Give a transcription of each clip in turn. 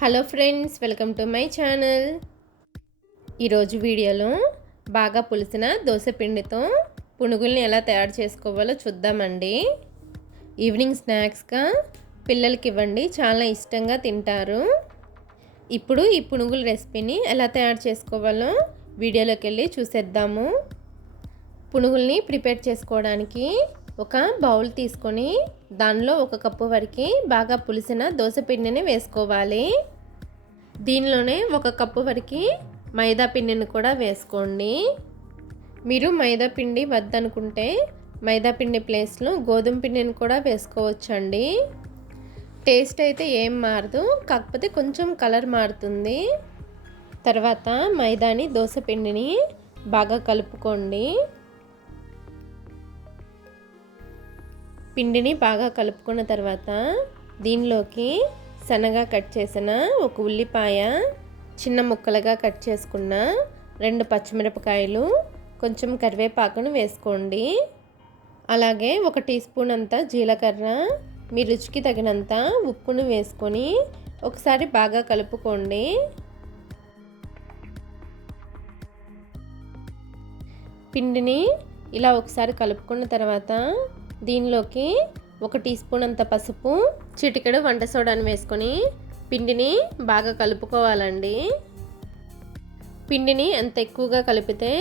Hello friends, welcome to my channel. ఈరోజు వీడియోలో బాగా పులిసిన దోసపిండితో పునుగుల్ని ఎలా తయారు చేసుకోవాలో చూద్దామండి. ఈవినింగ్ స్నాక్స్గా పిల్లలకి ఇవ్వండి, చాలా ఇష్టంగా తింటారు. ఇప్పుడు ఈ పునుగుల రెసిపీని ఎలా తయారు చేసుకోవాలో వీడియోలోకి వెళ్ళి చూసేద్దాము. పునుగుల్ని ప్రిపేర్ చేసుకోవడానికి ఒక బౌల్ తీసుకొని దానిలో 1 కప్పు వరకు బాగా పులిసిన దోసపిండిని వేసుకోవాలి. దీనిలోనే 1 కప్పు వరకు మైదా పిండిని కూడా వేసుకోండి. మీరు మైదా పిండి వద్దనుకుంటే మైదా పిండి ప్లేస్లో గోధుమ పిండిని కూడా వేసుకోవచ్చండి. టేస్ట్ అయితే ఏం మారదు, కాకపోతే కొంచెం కలర్ మారుతుంది. తర్వాత మైదాని దోసపిండిని బాగా కలుపుకోండి. పిండిని బాగా కలుపుకున్న తర్వాత దీనిలోకి సన్నగా కట్ చేసిన 1 ఉల్లిపాయ, చిన్న ముక్కలుగా కట్ చేసుకున్న 2 పచ్చిమిరపకాయలు, కొంచెం కరివేపాకును వేసుకోండి. అలాగే 1 టీ స్పూన్ అంత జీలకర్ర, మీ రుచికి తగినంత ఉప్పును వేసుకొని ఒకసారి బాగా కలుపుకోండి. పిండిని ఇలా ఒకసారి కలుపుకున్న తర్వాత దీనిలోకి 1 టీ స్పూన్ అంత పసుపు, చిటికెడు వంట సోడాను వేసుకొని పిండిని బాగా కలుపుకోవాలండి. పిండిని ఎంత ఎక్కువగా కలిపితే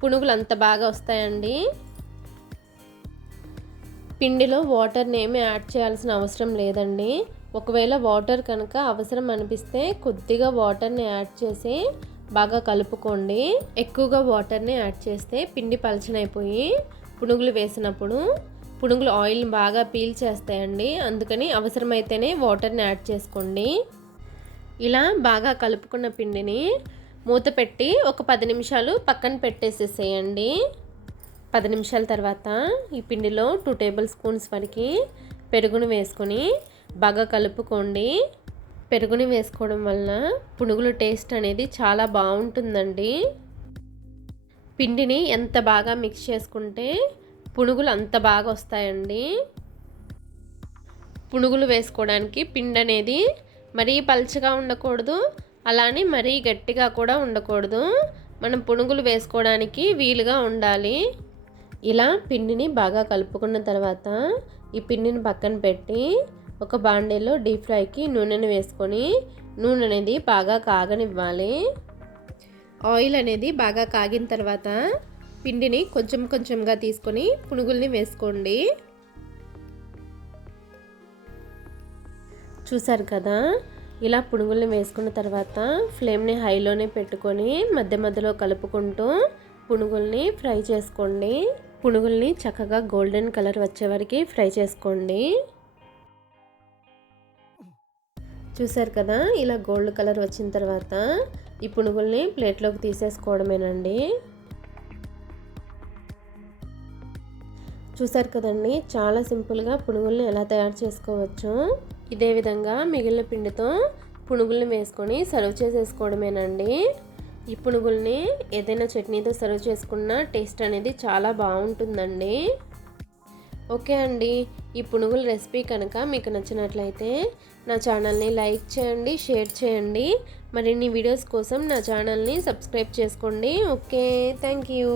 పునుగులు అంత బాగా వస్తాయండి. పిండిలో వాటర్ని ఏమీ యాడ్ చేయాల్సిన అవసరం లేదండి. ఒకవేళ వాటర్ కనుక అవసరం అనిపిస్తే కొద్దిగా వాటర్ని యాడ్ చేసి బాగా కలుపుకోండి. ఎక్కువగా వాటర్ని యాడ్ చేస్తే పిండి పలచనైపోయి పునుగులు వేసినప్పుడు పునుగులు ఆయిల్ని బాగా పీల్ చేస్తాయండి. అందుకని అవసరమైతేనే వాటర్ని యాడ్ చేసుకోండి. ఇలా బాగా కలుపుకున్న పిండిని మూత పెట్టి ఒక 10 నిమిషాలు పక్కన పెట్టేసేసేయండి. 10 నిమిషాల తర్వాత ఈ పిండిలో 2 టేబుల్ స్పూన్స్ వరకు పెరుగును వేసుకొని బాగా కలుపుకోండి. పెరుగుని వేసుకోవడం వల్ల పునుగుల టేస్ట్ అనేది చాలా బాగుంటుందండి. పిండిని ఎంత బాగా మిక్స్ చేసుకుంటే పునుగులు అంత బాగా వస్తాయండి. పునుగులు వేసుకోవడానికి పిండి అనేది మరీ పల్చగా ఉండకూడదు, అలానే మరీ గట్టిగా కూడా ఉండకూడదు. మనం పునుగులు వేసుకోవడానికి వీలుగా ఉండాలి. ఇలా పిండిని బాగా కలుపుకున్న తర్వాత ఈ పిండిని పక్కన పెట్టి ఒక బాండీలో డీప్ ఫ్రైకి నూనెను వేసుకొని నూనె అనేది బాగా కాగనివ్వాలి. ఆయిల్ అనేది బాగా కాగిన తర్వాత పిండిని కొంచెం కొంచెంగా తీసుకొని పునుగుల్ని వేసుకోండి. చూసారు కదా, ఇలా పునుగుల్ని వేసుకున్న తర్వాత ఫ్లేమ్ని హైలోనే పెట్టుకొని మధ్య మధ్యలో కలుపుకుంటూ పునుగుల్ని ఫ్రై చేసుకోండి. పునుగుల్ని చక్కగా గోల్డెన్ కలర్ వచ్చే వరకు ఫ్రై చేసుకోండి. చూసారు కదా, ఇలా గోల్డ్ కలర్ వచ్చిన తర్వాత ఈ పునుగుల్ని ప్లేట్లోకి తీసేసుకోవడమేనండి. చూసారు కదండి, చాలా సింపుల్గా పునుగుల్ని ఎలా తయారు చేసుకోవచ్చు. ఇదే విధంగా మిగిలిన పిండితో పునుగుల్ని వేసుకొని సర్వ్ చేసేసుకోవడమేనండి. ఈ పునుగుల్ని ఏదైనా చట్నీతో సర్వ్ చేసుకున్న టేస్ట్ అనేది చాలా బాగుంటుందండి. ఓకే అండి, ఈ పునుగుల రెసిపీ కనుక మీకు నచ్చినట్లయితే నా ఛానల్ని లైక్ చేయండి, షేర్ చేయండి. మరిన్ని వీడియోస్ కోసం నా ఛానల్ని సబ్స్క్రైబ్ చేసుకోండి. Okay, thank you.